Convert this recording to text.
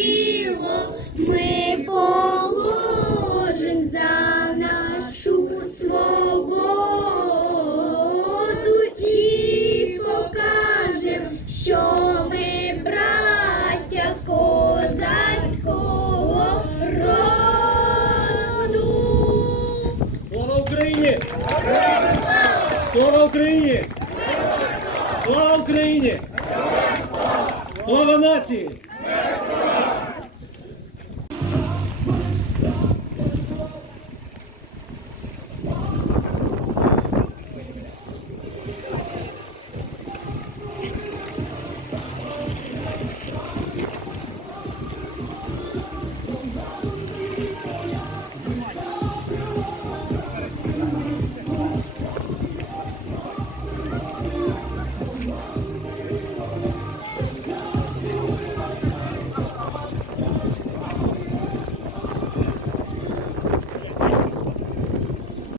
діло ми положим за нашу свободу і покажем, що ми браття козацького роду. Слава Україні! Слава Україні! Слава Україні! Слава нації!